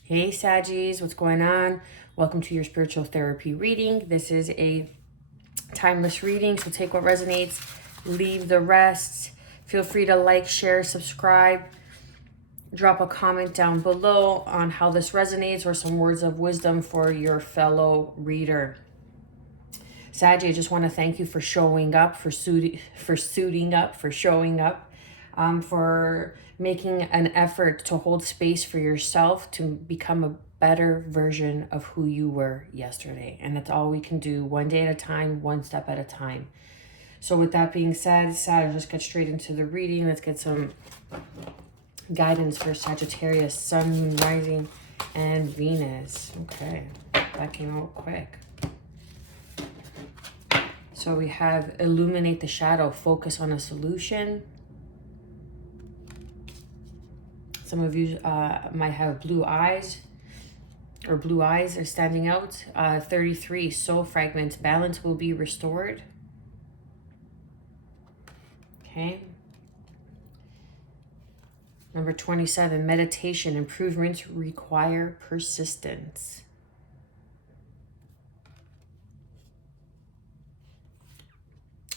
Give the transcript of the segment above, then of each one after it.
Hey Saggies, what's going on? Welcome to your spiritual therapy reading. This is a timeless reading, so take what resonates, leave the rest. Feel free to like, share, subscribe, drop a comment down below on how this resonates or some words of wisdom for your fellow reader. Saggy, I just want to thank you for showing up, for suiting up, for showing up, for making an effort to hold space for yourself to become a better version of who you were yesterday. And that's all we can do, one day at a time, one step at a time. So with that being said, let's get straight into the reading. Let's get some guidance for Sagittarius, Sun, Moon, Rising, and Venus. Okay, that came out quick. So we have illuminate the shadow, focus on a solution. Some of you might have blue eyes, or blue eyes are standing out. 33, soul fragments, balance will be restored. Okay. Number 27, meditation, improvements require persistence.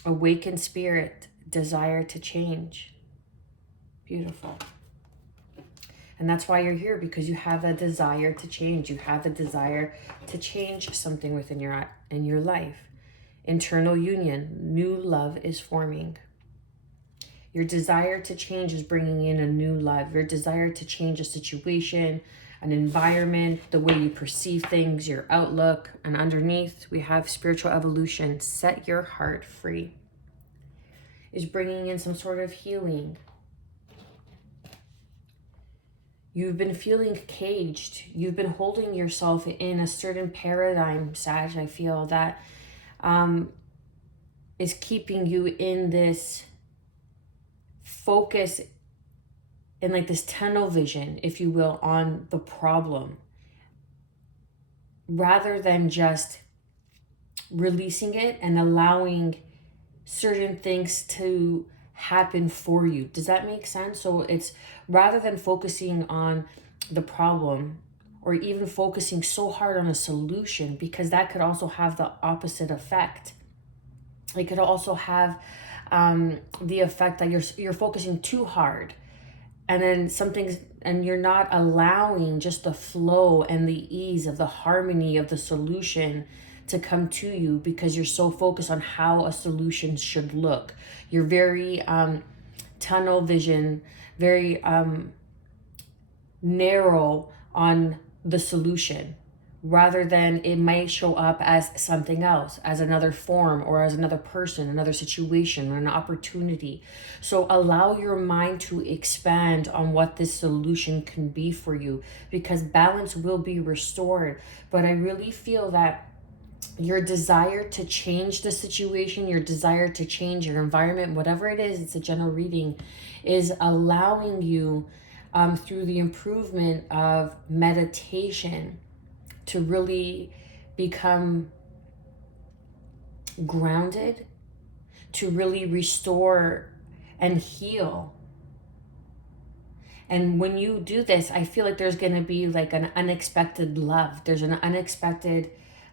Awakened spirit, desire to change. Beautiful. And that's why you're here, because you have a desire to change. You have a desire to change something within your life. Internal union, new love is forming. Your desire to change is bringing in a new love. Your desire to change a situation, an environment, the way you perceive things, your outlook. And underneath, we have spiritual evolution. Set your heart free. Is bringing in some sort of healing. You've been feeling caged. You've been holding yourself in a certain paradigm, Sag. I feel that is keeping you in this focus and like this tunnel vision, if you will, on the problem, rather than just releasing it and allowing certain things to happen for you. Does that make sense? So it's rather than focusing on the problem or even focusing so hard on a solution, because that could also have the opposite effect. It could also have the effect that you're focusing too hard, and then and you're not allowing just the flow and the ease of the harmony of the solution to come to you, because you're so focused on how a solution should look. You're very tunnel vision, very narrow on the solution, rather than it might show up as something else, as another form, or as another person, another situation, or an opportunity. So allow your mind to expand on what this solution can be for you, because balance will be restored. But I really feel that your desire to change the situation, your desire to change your environment, whatever it is, it's a general reading, is allowing you through the improvement of meditation to really become grounded, to really restore and heal. And when you do this, I feel like there's going to be like an unexpected love. There's an unexpected,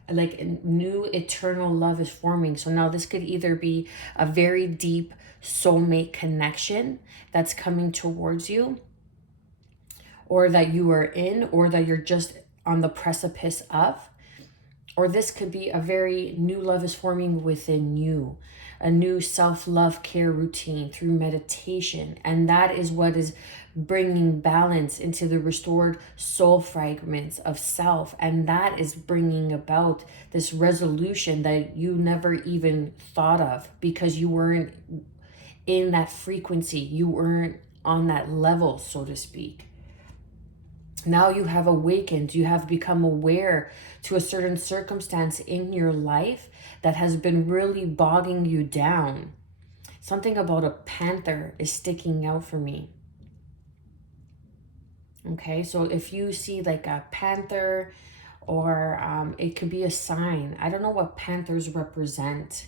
like a new eternal love is forming. So now this could either be a very deep soulmate connection that's coming towards you, or that you are in, or that you're just on the precipice of. Or this could be a very new love is forming within you, a new self-love care routine through meditation. And that is what is bringing balance into the restored soul fragments of self. And that is bringing about this resolution that you never even thought of, because you weren't in that frequency. You weren't on that level, so to speak. Now you have awakened, you have become aware to a certain circumstance in your life that has been really bogging you down. Something about a panther is sticking out for me. Okay, so if you see like a panther, or it could be a sign. I don't know what panthers represent,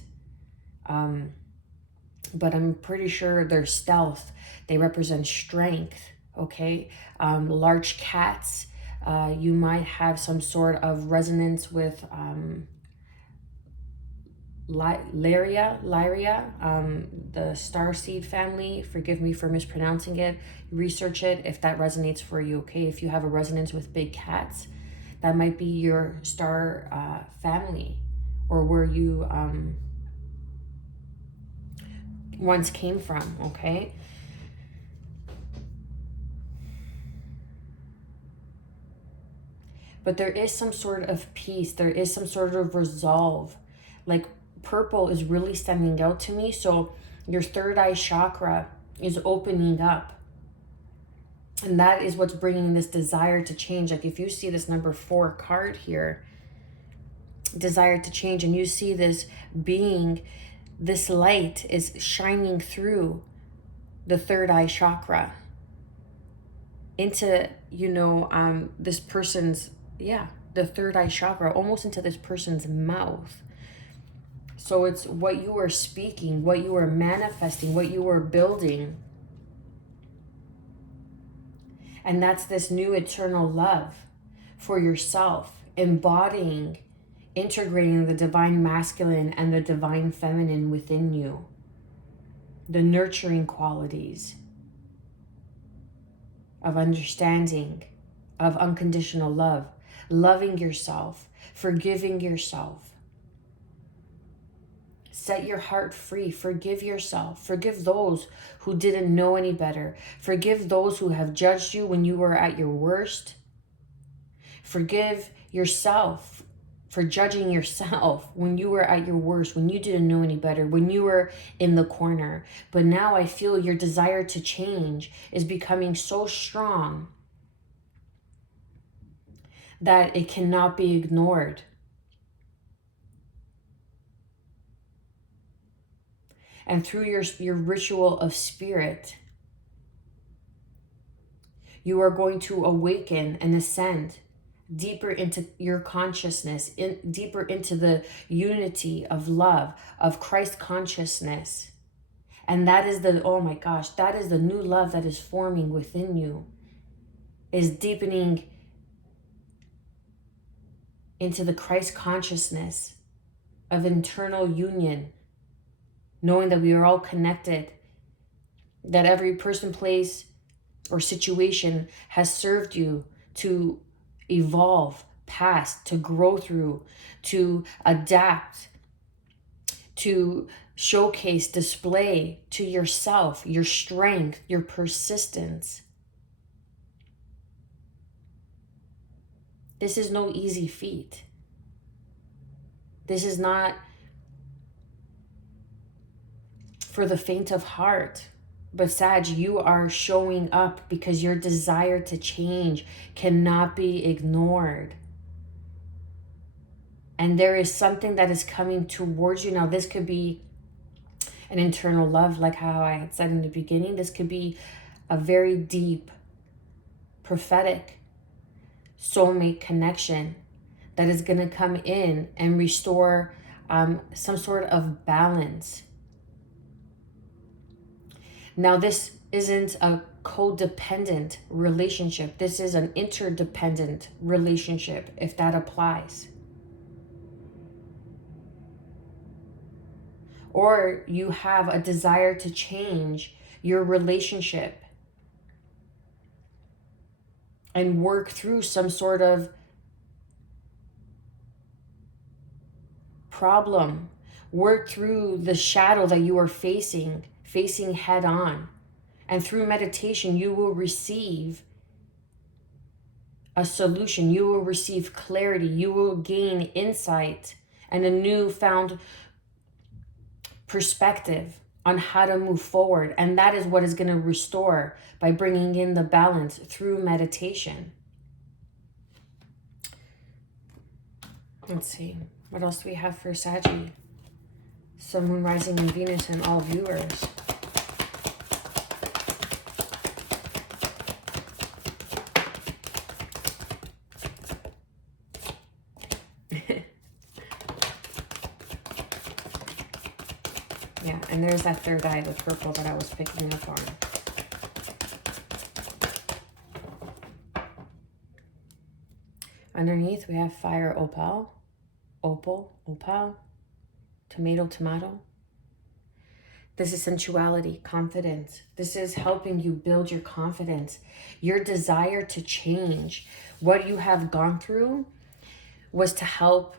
but I'm pretty sure they're stealth. They represent strength. Okay, large cats You might have some sort of resonance with Lyria, the starseed family. Forgive me for mispronouncing it. Research it if that resonates for you, okay? If you have a resonance with big cats, that might be your star family, or where you once came from, okay? But there is some sort of peace. There is some sort of resolve. Like purple is really standing out to me. So your third eye chakra is opening up. And that is what's bringing this desire to change. Like if you see this number 4 card here, desire to change, and you see this being, this light is shining through the third eye chakra into, you know, this person's, the third eye chakra, almost into this person's mouth. So it's what you are speaking, what you are manifesting, what you are building. And that's this new eternal love for yourself, embodying, integrating the divine masculine and the divine feminine within you. The nurturing qualities of understanding, of unconditional love, loving yourself, forgiving yourself. Set your heart free. Forgive yourself. Forgive those who didn't know any better. Forgive those who have judged you when you were at your worst. Forgive yourself for judging yourself when you were at your worst, when you didn't know any better, when you were in the corner. But now I feel your desire to change is becoming so strong that it cannot be ignored. And through your ritual of spirit, you are going to awaken and ascend deeper into your consciousness, deeper into the unity of love, of Christ consciousness. And that is the, oh my gosh, that is the new love that is forming within you, is deepening into the Christ consciousness of internal union, knowing that we are all connected, that every person, place, or situation has served you to evolve past, to grow through, to adapt, to showcase, display to yourself, your strength, your persistence. This is no easy feat. This is not for the faint of heart. But Sag, you are showing up because your desire to change cannot be ignored. And there is something that is coming towards you. Now, this could be an internal love, like how I had said in the beginning. This could be a very deep, prophetic, soulmate connection that is going to come in and restore some sort of balance. Now, this isn't a codependent relationship. This is an interdependent relationship, if that applies. Or you have a desire to change your relationship and work through some sort of problem, work through the shadow that you are facing head on. And through meditation, you will receive a solution. You will receive clarity. You will gain insight and a newfound perspective on how to move forward. And that is what is going to restore by bringing in the balance through meditation. Let's see. What else do we have for Saggy? Sun, Moon, Rising, and Venus, and all viewers. Yeah, and there's that third eye, the purple that I was picking up on. Underneath, we have fire, opal, opal, tomato. This is sensuality, confidence. This is helping you build your confidence, your desire to change. What you have gone through was to help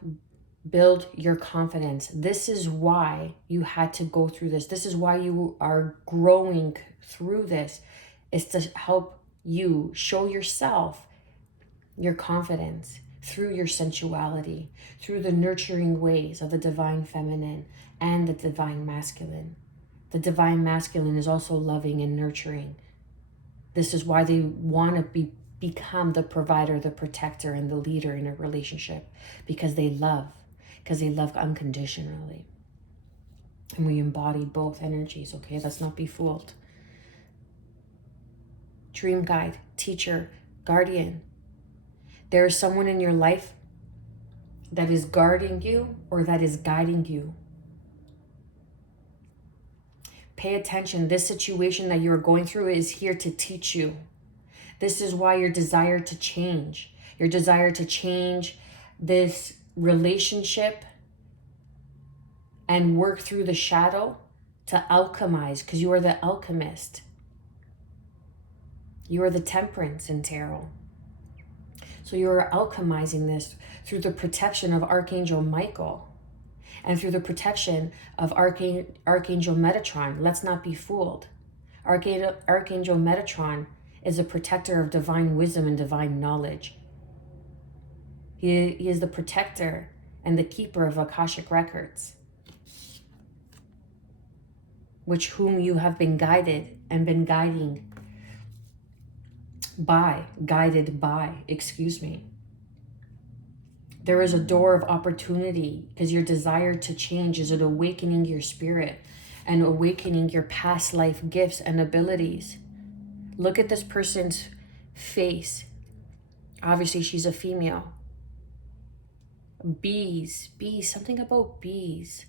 build your confidence. This is why you had to go through this. This is why you are growing through this, is to help you show yourself your confidence through your sensuality, through the nurturing ways of the divine feminine and the divine masculine. The divine masculine is also loving and nurturing. This is why they want to become the provider, the protector, and the leader in a relationship, because they love unconditionally. And we embody both energies, okay? Let's not be fooled. Dream guide, teacher, guardian. There is someone in your life that is guarding you or that is guiding you. Pay attention. This situation that you're going through is here to teach you. This is why your desire to change this relationship and work through the shadow to alchemize, because you are the alchemist. You are the temperance in tarot. So you are alchemizing this through the protection of Archangel Michael and through the protection of Archangel Metatron. Let's not be fooled. Archangel Metatron is a protector of divine wisdom and divine knowledge. He is the protector and the keeper of Akashic records, whom you have been guided and been guided by. There is a door of opportunity because your desire to change is an awakening your spirit and awakening your past life gifts and abilities. Look at this person's face. Obviously, she's a female. Bees, something about bees.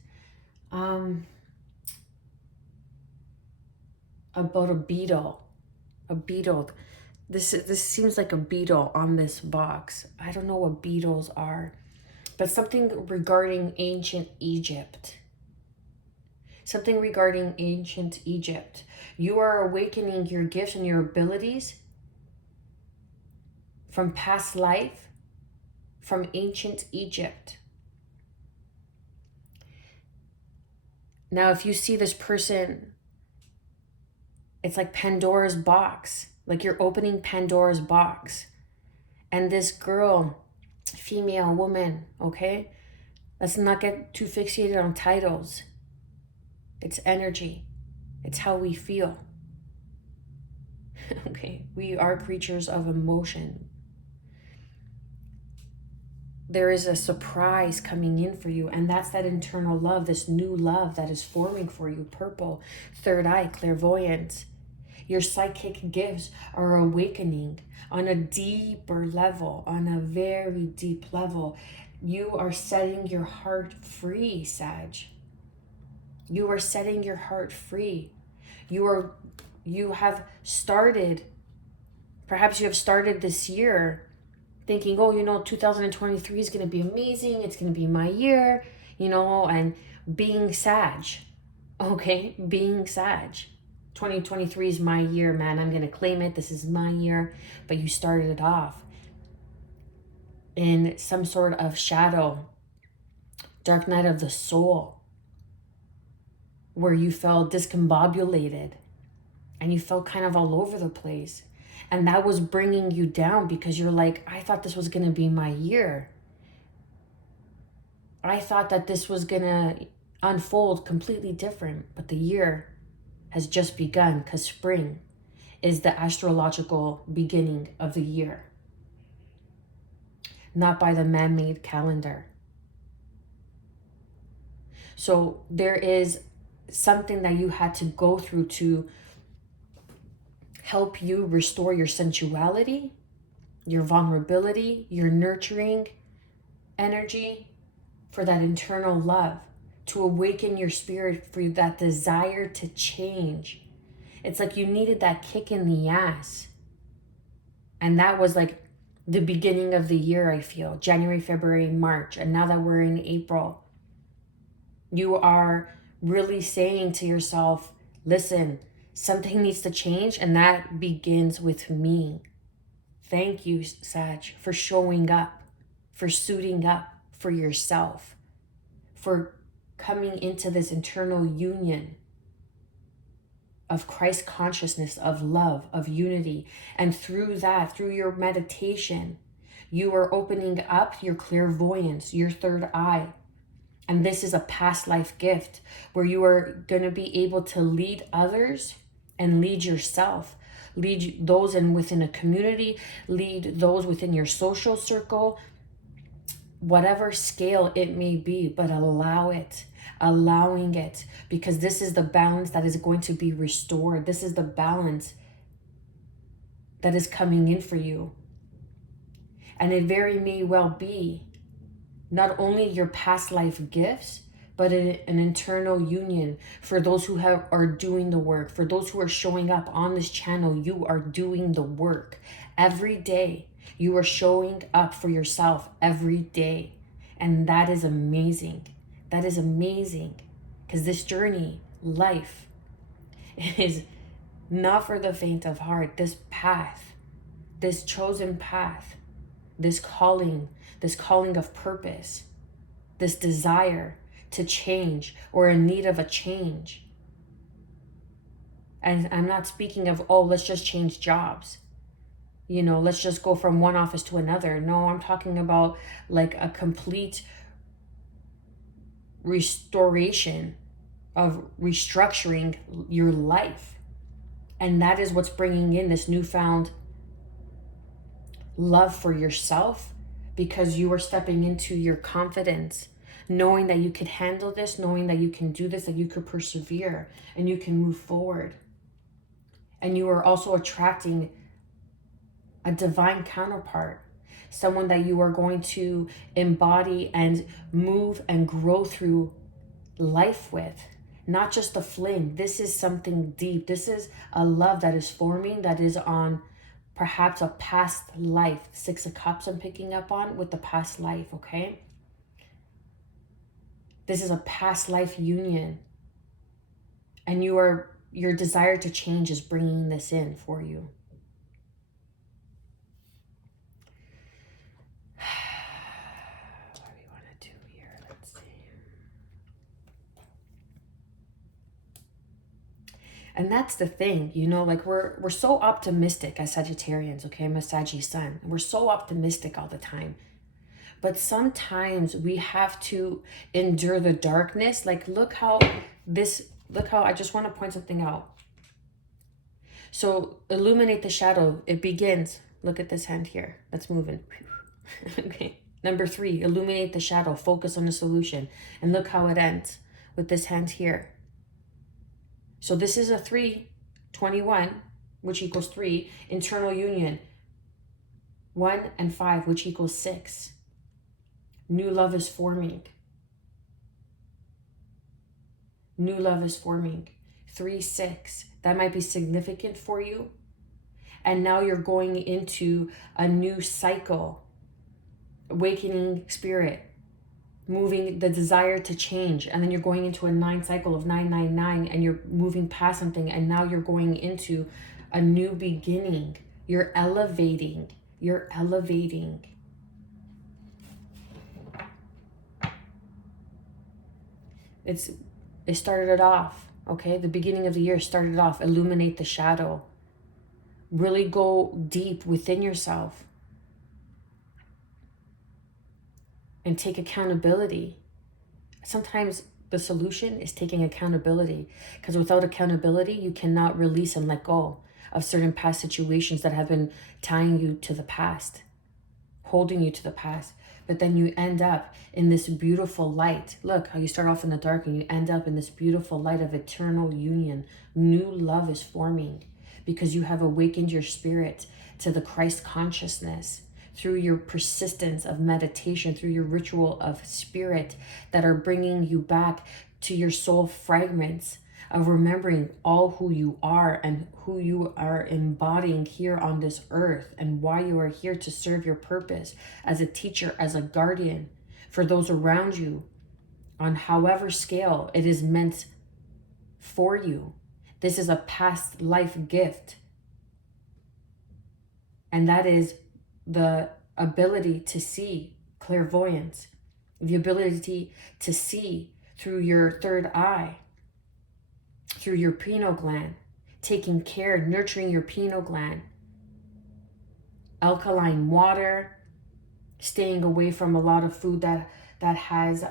About a beetle. This seems like a beetle on this box. I don't know what beetles are, but something regarding ancient Egypt. You are awakening your gifts and your abilities from past life, from ancient Egypt. Now, if you see this person, it's like Pandora's box. Like you're opening Pandora's box. And this girl, female, woman, okay? Let's not get too fixated on titles. It's energy. It's how we feel. Okay? We are creatures of emotion. There is a surprise coming in for you, and that's that internal love, this new love that is forming for you. Purple, third eye, clairvoyance. Your psychic gifts are awakening on a deeper level, on a very deep level. You are setting your heart free, Sag. You are setting your heart free. You have started, perhaps you have started this year thinking, 2023 is going to be amazing. It's going to be my year, and being Sag, okay? Being Sag. 2023 is my year, man. I'm going to claim it. This is my year. But you started it off in some sort of shadow, dark night of the soul, where you felt discombobulated and you felt kind of all over the place. And that was bringing you down because you're like, I thought this was going to be my year. I thought that this was going to unfold completely different. But the year has just begun because spring is the astrological beginning of the year, not by the man-made calendar. So there is something that you had to go through to help you restore your sensuality, your vulnerability, your nurturing energy for that internal love, to awaken your spirit for that desire to change. It's like you needed that kick in the ass. And that was like the beginning of the year, I feel. January, February, March. And now that we're in April, you are really saying to yourself, listen, something needs to change, and that begins with me. Thank you, Sag, for showing up, for suiting up for yourself, for coming into this internal union of Christ consciousness, of love, of unity. And through that, through your meditation, you are opening up your clairvoyance, your third eye. And this is a past life gift where you are going to be able to lead others and lead yourself. Lead those within a community, lead those within your social circle, whatever scale it may be, but allowing it, because this is the balance that is going to be restored. This is the balance that is coming in for you. And it very may well be not only your past life gifts, but an internal union for those who are doing the work. For those who are showing up on this channel, you are doing the work. Every day, you are showing up for yourself every day. And that is amazing. That is amazing. Because this journey, life, is not for the faint of heart. This path, this chosen path, this calling of purpose, this desire to change or in need of a change. And I'm not speaking of, oh, let's just change jobs. Let's just go from one office to another. No, I'm talking about like a complete restoration of restructuring your life. And that is what's bringing in this newfound love for yourself, because you are stepping into your confidence, knowing that you could handle this, knowing that you can do this, that you could persevere and you can move forward. And you are also attracting a divine counterpart, someone that you are going to embody and move and grow through life with. Not just a fling. This is something deep. This is a love that is forming, that is on perhaps a past life. 6 of Cups I'm picking up on with the past life, okay? This is a past life union. And your desire to change is bringing this in for you. What do we want to do here? Let's see. And that's the thing, like we're so optimistic as Sagittarians, okay? I'm a Saggy sun. We're so optimistic all the time. But sometimes we have to endure the darkness. Like, look how I just want to point something out. So illuminate the shadow. It begins. Look at this hand here. That's moving. Okay. Number 3, illuminate the shadow. Focus on the solution. And look how it ends with this hand here. So this is a 3/21, which equals 3. Internal union. 1 and 5, which equals 6. New love is forming. New love is forming. 3/6. That might be significant for you. And now you're going into a new cycle. Awakening spirit. Moving the desire to change. And then you're going into a 9 cycle of 999. And you're moving past something. And now you're going into a new beginning. You're elevating. You're elevating. It started off, okay? The beginning of the year started off, illuminate the shadow. Really go deep within yourself. And take accountability. Sometimes the solution is taking accountability. Because without accountability, you cannot release and let go of certain past situations that have been tying you to the past. Holding you to the past. But then you end up in this beautiful light. Look how you start off in the dark and you end up in this beautiful light of eternal union. New love is forming because you have awakened your spirit to the Christ consciousness through your persistence of meditation, through your ritual of spirit that are bringing you back to your soul fragments of remembering all who you are and who you are embodying here on this earth, and why you are here to serve your purpose as a teacher, as a guardian for those around you, on however scale it is meant for you. This is a past life gift. And that is the ability to see, clairvoyance, the ability to see through your third eye, through your pineal gland, taking care, nurturing your pineal gland, alkaline water, staying away from a lot of food that has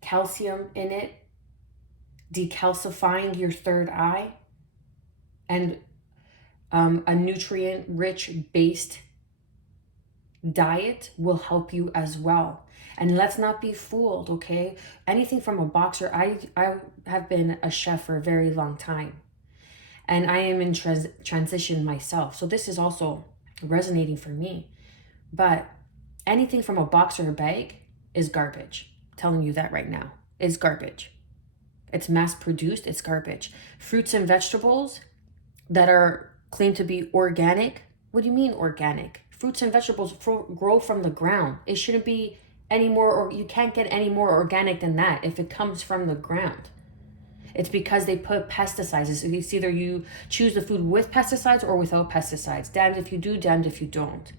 calcium in it, decalcifying your third eye, and a nutrient-rich based diet will help you as well. And let's not be fooled, okay? Anything from a boxer, I have been a chef for a very long time, and I am in transition myself. So this is also resonating for me. But anything from a box or a bag is garbage. I'm telling you that right now. It's garbage. It's mass produced, it's garbage. Fruits and vegetables that are claimed to be organic. What do you mean organic? Fruits and vegetables grow from the ground. It shouldn't be any more, or you can't get any more organic than that if it comes from the ground. It's because they put pesticides. It's either you choose the food with pesticides or without pesticides. Damned if you do, damned if you don't.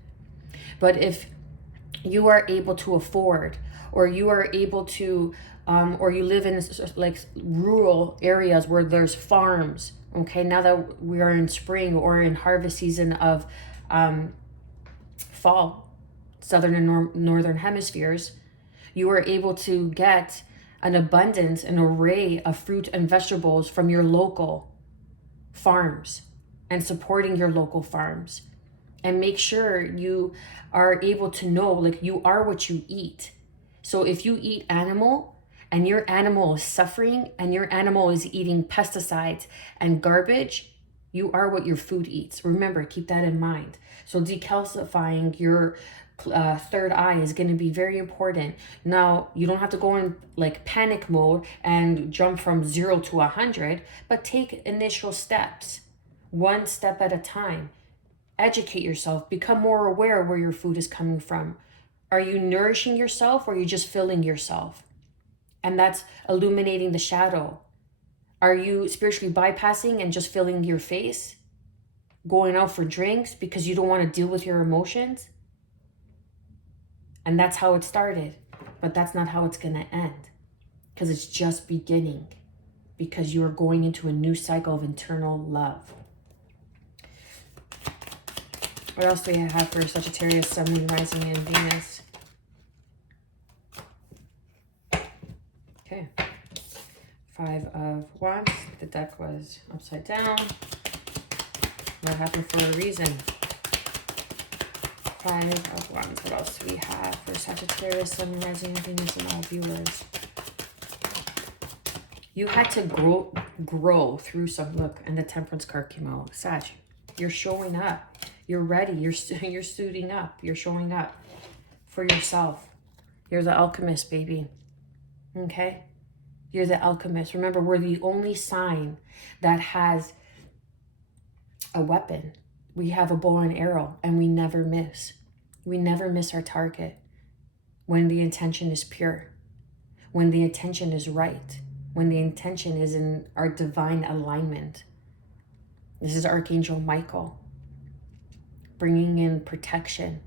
But if you are able to afford, or you are able to, or you live in like rural areas where there's farms, okay, now that we are in spring or in harvest season of fall, southern and northern hemispheres, you are able to get an abundance, an array of fruit and vegetables from your local farms, and supporting your local farms. And make sure you are able to know, like, you are what you eat. So if you eat animal and your animal is suffering and your animal is eating pesticides and garbage, you are what your food eats. Remember, keep that in mind. So decalcifying your third eye is going to be very important. Now, you don't have to go in like panic mode and jump from 0 to 100, but take initial steps, one step at a time. Educate yourself, become more aware where your food is coming from. Are you nourishing yourself, or are you just filling yourself? And that's illuminating the shadow. Are you spiritually bypassing and just filling your face? Going out for drinks because you don't want to deal with your emotions? And that's how it started. But that's not how it's going to end. Because it's just beginning. Because you are going into a new cycle of internal love. What else do we have for Sagittarius, Sun, Moon, Rising, and Venus? Okay. 5 of Wands. The deck was upside down. That happened for a reason. 5 of Wands. What else do we have for Sagittarius, Sun, Moon, Rising, and Venus, and all viewers? You had to grow through some. Look, and the Temperance card came out. Sag, you're showing up. You're ready. You're suiting up. You're showing up for yourself. You're the alchemist, baby. Okay? You're the alchemist. Remember, we're the only sign that has a weapon. We have a bow and arrow, and we never miss. We never miss our target when the intention is pure, when the intention is right, when the intention is in our divine alignment. This is Archangel Michael, bringing in protection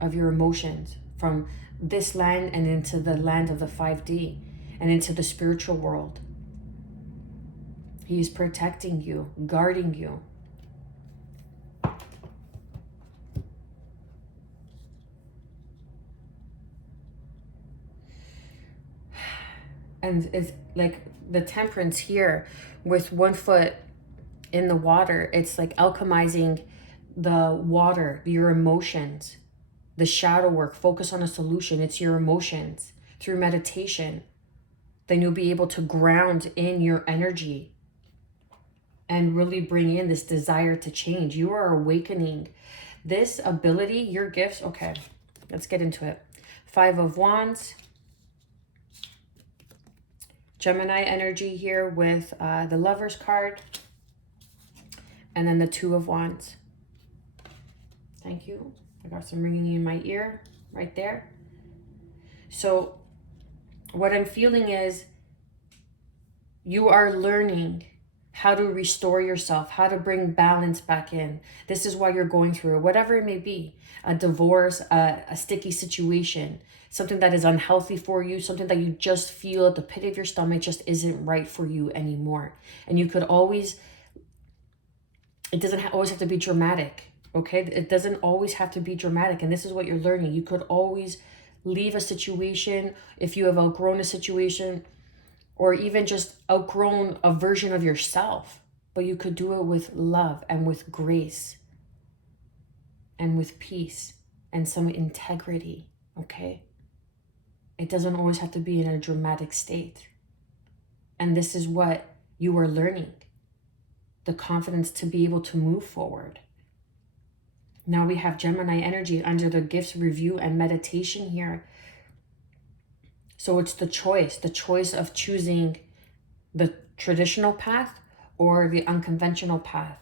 of your emotions from this land and into the land of the 5D and into the spiritual world. He's protecting you, guarding you. And it's like the Temperance here with one foot in the water. It's like alchemizing the water, your emotions, the shadow work. Focus on a solution. It's your emotions through meditation. Then you'll be able to ground in your energy and really bring in this desire to change. You are awakening this ability, your gifts. Okay, let's get into it. 5 of Wands. Gemini energy here with the Lovers card. And then the Two of Wands. Thank you. I got some ringing in my ear right there. So what I'm feeling is you are learning how to restore yourself, how to bring balance back in. This is why you're going through it, whatever it may be, a divorce, a sticky situation, something that is unhealthy for you, something that you just feel at the pit of your stomach just isn't right for you anymore. And you could always, it doesn't always have to be dramatic, okay? It doesn't always have to be dramatic. And this is what you're learning. You could always leave a situation if you have outgrown a situation, or even just outgrown a version of yourself. But you could do it with love and with grace and with peace and some integrity, okay? It doesn't always have to be in a dramatic state. And this is what you are learning, the confidence to be able to move forward. Now we have Gemini energy under the gifts review and meditation here. So it's the choice of choosing the traditional path or the unconventional path,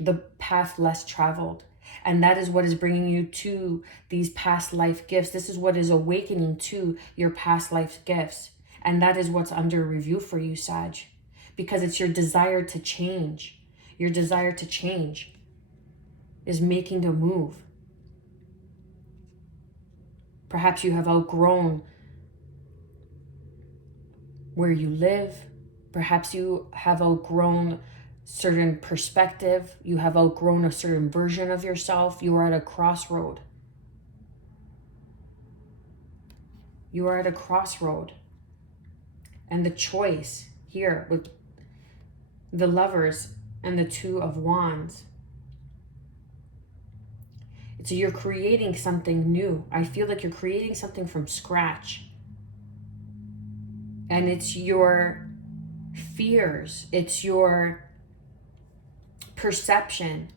the path less traveled. And that is what is bringing you to these past life gifts. This is what is awakening to your past life gifts. And that is what's under review for you, Sag, because it's your desire to change. Your desire to change is making a move. Perhaps you have outgrown where you live. Perhaps you have outgrown certain perspective. You have outgrown a certain version of yourself. You are at a crossroad. You are at a crossroad. And the choice here with the Lovers and the Two of Wands, it's you're creating something new. I feel like you're creating something from scratch. And it's your fears, it's your perception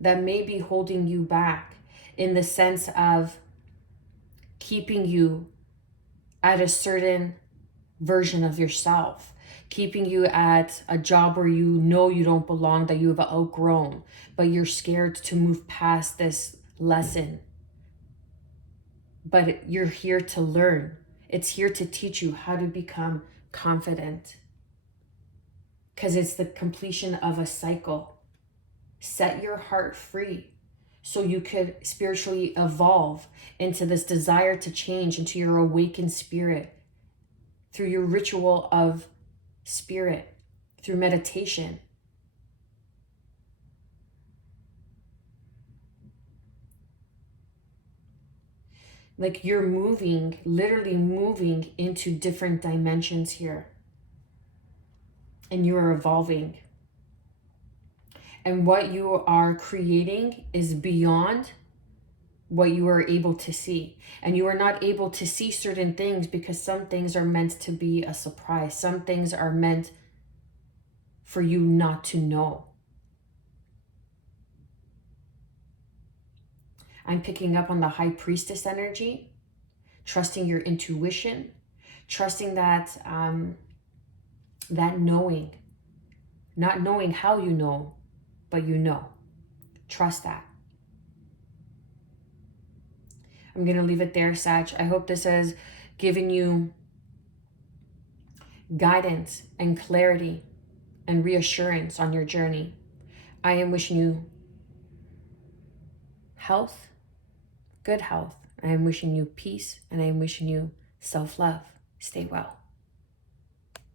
that may be holding you back, in the sense of keeping you at a certain version of yourself, keeping you at a job where you know you don't belong, that you have outgrown, but you're scared to move past this lesson. But you're here to learn. It's here to teach you how to become confident, because it's the completion of a cycle. Set your heart free so you could spiritually evolve into this desire to change, into your awakened spirit, through your ritual of spirit, through meditation. Like you're moving, literally moving into different dimensions here. And you are evolving. And what you are creating is beyond what you are able to see. And you are not able to see certain things because some things are meant to be a surprise. Some things are meant for you not to know. I'm picking up on the High Priestess energy, trusting your intuition, trusting that that knowing, not knowing how you know, but you know. Trust that. I'm going to leave it there, Sag. I hope this has given you guidance and clarity and reassurance on your journey. I am wishing you health, good health. I am wishing you peace, and I am wishing you self-love. Stay well.